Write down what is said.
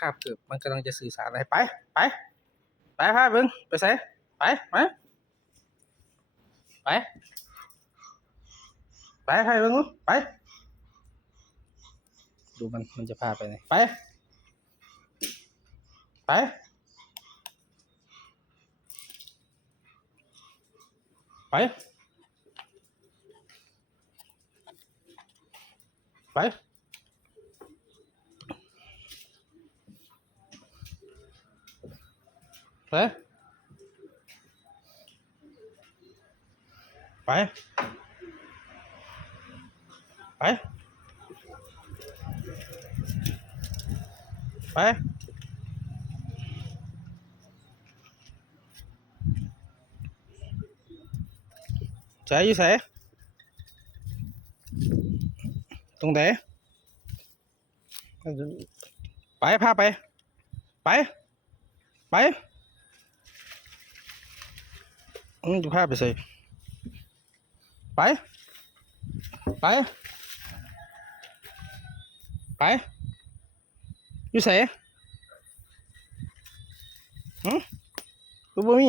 คาบเกือบมันกำลังจะสื่อสารอะไรไป ไป ไปพาเบิ้งไปใส่ไปมาไป ไปพาเบิ้งไป ดูมันมันจะพาไปไหนไป ไป ไป ไป hả phải. Phải. Phải. Sẽ với sẽ. Tung thể phải pha phải. Phải. Phải. มึงจะพาไปสิไป ไป ไปอยู่ใส่อืมรู้บ่มี